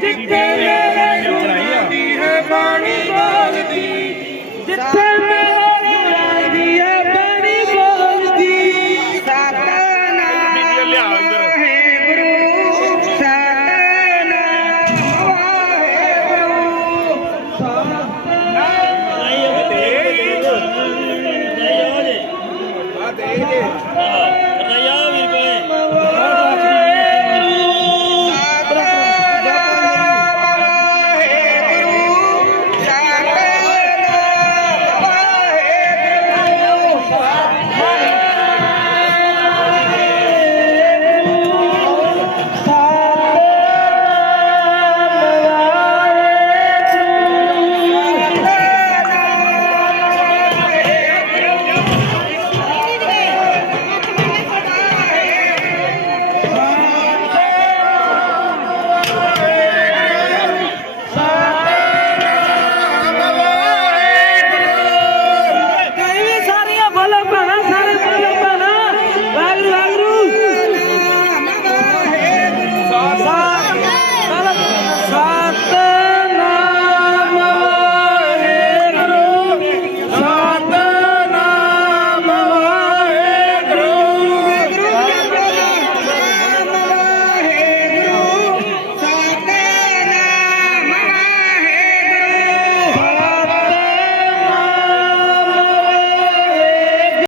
dictated.